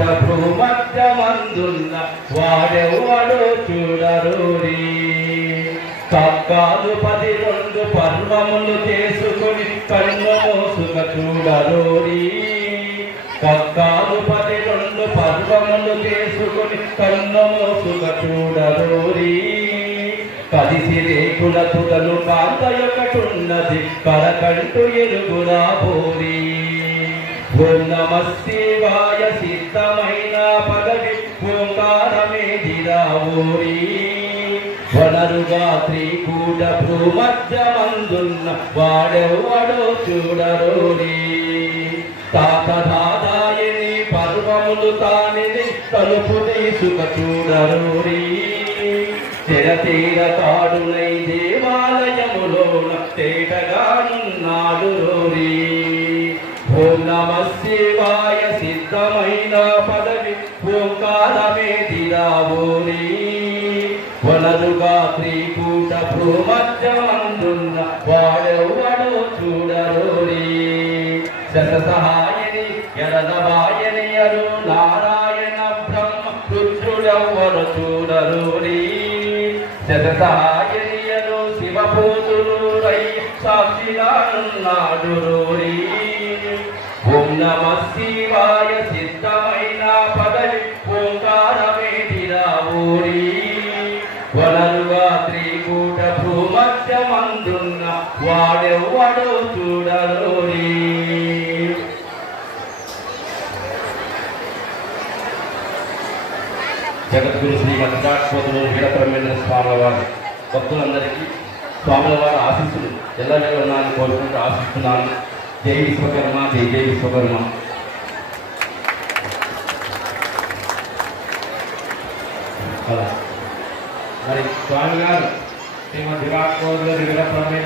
కూట భూమధ్యమందున్న వాడెవ్వడో చూడరూరి. తక్కాలు 12 పర్వములు చేసుకొని కన్ను మోసుక చూడరూరి. తక్కాలు 12 పర్వములు చేసుకొని కన్ను మోసుక చూడరూరి. కలిసి రేకుల తుదలు కాంతయొకటున్నది కరకంటు ఎలుగురా బోరి. ఓం నమః శివాయ సిద్ధమైన పదవి ఓంకారమే దిరావోరి. వనరుగా త్రికూట భూమధ్యమందున్న వాడెవ్వడో చూడరోరి. తాతదాదాయని పర్వములు తానిది తలుపు తీసుక చూడరోరి. తెరతీర తాడునై దేవాలయములోన తేటగానున్నాడు రోరి. ఓం నమః శివాయ సిద్ధమైన పదవి ఓంకారమే దిరావోరి. వనరుగా త్రికూట భూమధ్యమందున్న వాడెవ్వడో చూడరోరి. శతసహాయని ఎరదవాయని అరు నారాయణ బ్రహ్మ రుద్రుడెవ్వరు చూడరోరి. శతసహాయనియను శివపూతులు రై సాక్షిగానున్నాడు రోరి. ఓం నమః శివాయ సిద్ధమైన పదవి ఓంకారమే దిరావోరి. వనరుగా త్రికూట భూమధ్యమందున్న వాడెవ్వడో చూడరోరి. జగద్గురు శ్రీ మధ్యాత్మతులు వీరబ్రహ్మేంద్ర స్వామి వారి భక్తులందరికీ స్వాముల వారి ఆశీస్సులు ఎల్లవేళ ఉన్నాయని కోరుకుంటూ ఆశిస్తున్నాను. జై విశ్వకర్మ, జై జై విశ్వకర్మ. మరి స్వామి గారు శ్రీమద్ వీరబ్రహ్మేంద్ర